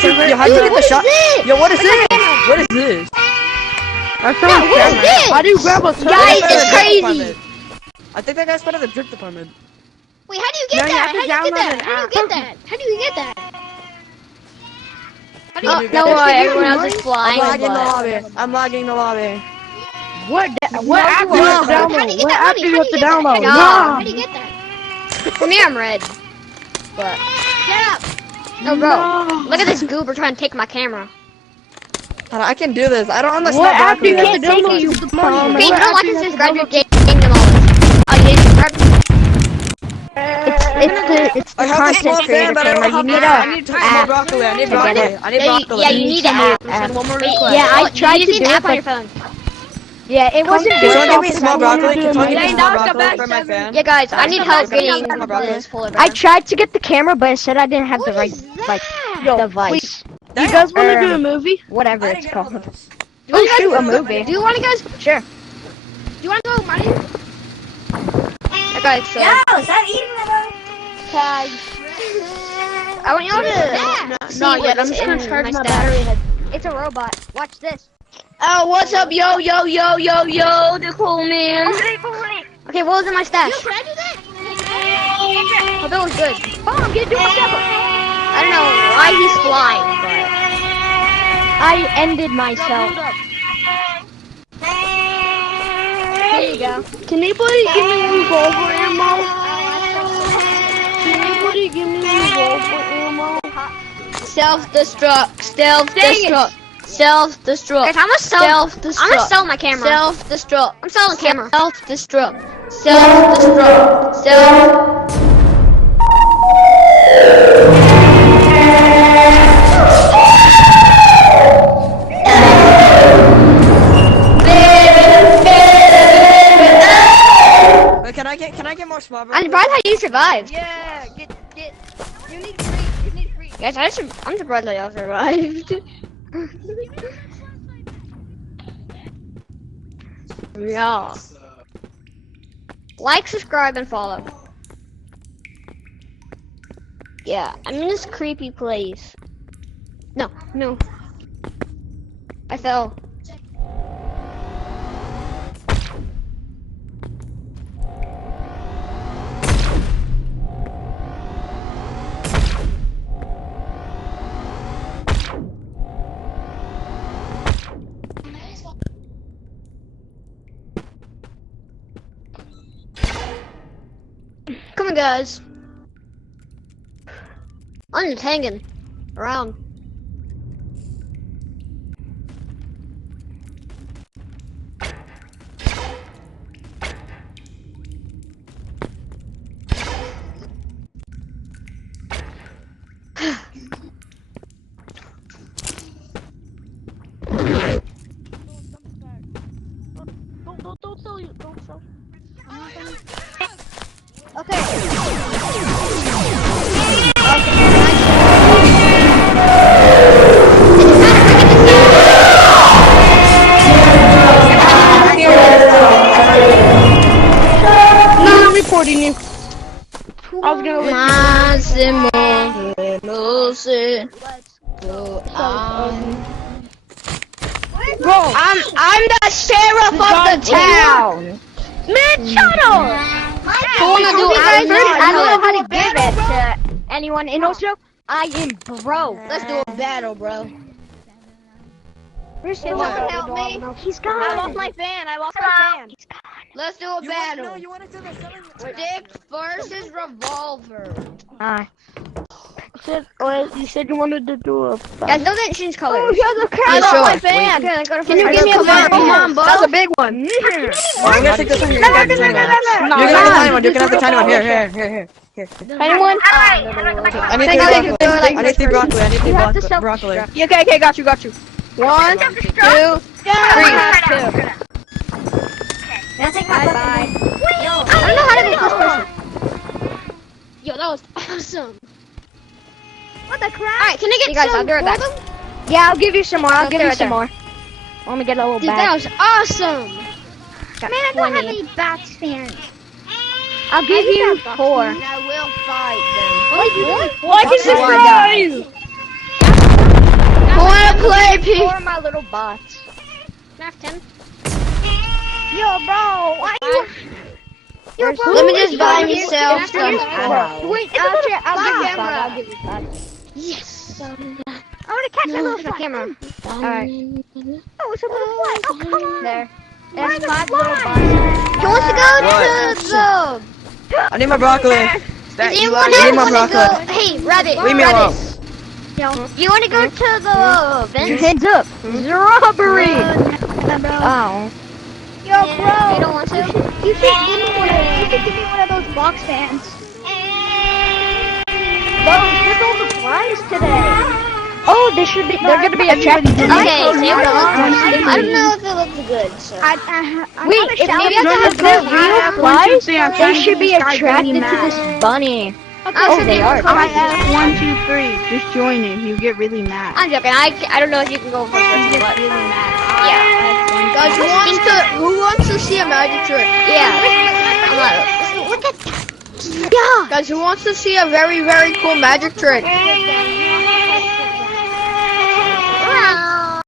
how'd you get the shot? Yo, what is this? What is this? What is this? How do you grab a turret? Guys, it's crazy. I think that guy's part of the drip department. Wait, how do you get that? How do you get that? How do you get that? How do you get that? Oh, no way, everyone else is flying. I'm lagging the lobby. What app do you have to download? What app do you have to download? How do you get that? For me, I'm red. But shut up. No, bro. Look at this goober trying to take my camera. I can do this. I don't understand. What app do you Hey, have to download? you don't like and subscribe to Kingdom Always. Oh, you subscribe? It's the content creator camera. You need I need more broccoli. I need broccoli. Yeah, you need an app. One more request. Yeah, I tried to do an app it, on your phone. Yeah, it wasn't. Can someone give me small broccoli? Can someone give me small broccoli for my fan? Yeah, guys, I need help getting this polar bear. I tried to get the camera, but it said I didn't have the right device. You guys want to do a movie? Whatever it's called. Oh, shoot, a movie. Do you want to, guys? Sure. Do you want to go, Marty? Okay, so. Yo, stop eating the I want y'all to see Not yet. I'm what's just gonna in charge my stash. battery. It's a robot. Watch this. Oh, what's up, yo, the cool man. Okay, what was in my stash? Can I do that? Oh, that was good. Oh, I'm getting my double. I don't know why he's flying, but I ended myself. There you go. Can anybody give me revolver ammo? Can anybody give me revolver ammo? Self-destruct. guys, I'm gonna sell my camera. Self-destruct. I'm selling the camera. Self-destruct. Self-destruct. Wait, can I get more small I'm broccoli? surprised how you survived. Yeah, get. You need free. Guys, I'm surprised how y'all survived. Yeah. Like, subscribe, and follow. Yeah, I'm in this creepy place. No. I fell. Come on, guys. I'm just hanging around. Don't sell. No, I'm reporting you. I was gonna Massimo Veloce. Bro, I'm the sheriff of the town. man, shut up! I don't know how to give it to anyone in Osho. I am broke. Let's do a battle, bro. Where's Someone help me. No, he's gone. I lost my fan. He's gone. Let's do a battle. No, you want to do the selling? Stick versus revolver. Hi. You said you wanted to do a. Guys, don't change colors. Oh, you're the I cat. lost my fan. Okay, let's go to Can you first. give me a Come on, battery? come on, bro. That's a big one. I'm gonna take this one here. You can have the tiny one. You can have the tiny one. You can have the tiny one. Here. Anyone? I need three broccoli. I need three broccoli. Okay, got you. 1, 2, 3. Bye. I don't know how to make this person. Yo, that was awesome. What the crap? Alright, can I get You guys, some I'll be right for back. them? Yeah, I'll give you some more. Okay, right there. Let me get a little Dude, bag. that was awesome. Got Man, I don't have 20. any bats fans. I'll give you 4. And I will fight them. Why can Oh, I you? play, P. For my little bots. Snap 10. Yo, bro. Why you? Yo, bro. Let me just buy and Here's- sell here's- stuff. here's- Wait, actually, I'll give you camera. five. I'll give you five. Yes. I want to catch a little There's a fly. camera. Alright. Oh, it's a little fly. Oh, come on. There. There's Where's the 5 fly? little bots. Who wants to go What? to I need my broccoli. Does anyone I need else my want to go? broccoli. Hey, Rabbit. Leave me alone. Rabbit. You want to go to the vents? Heads up. Robbery. Oh. Yo, Yeah, bro. you don't want to? You should give me one. You should give me one of those box fans. Bro, look at all the flies today. Oh, they should be. They're gonna be attracted to Okay, so you I don't know if it looks good. So. Wait, if maybe they're I have real flies, they should be attracted to this bunny. Oh, they are. I have 1, 2, 3. Just join it. You get really mad. I'm joking. I don't know if you can go first, but yeah. Guys, who wants to see a magic trick? Yeah. Look at Guys, who wants to see a very, very cool magic trick?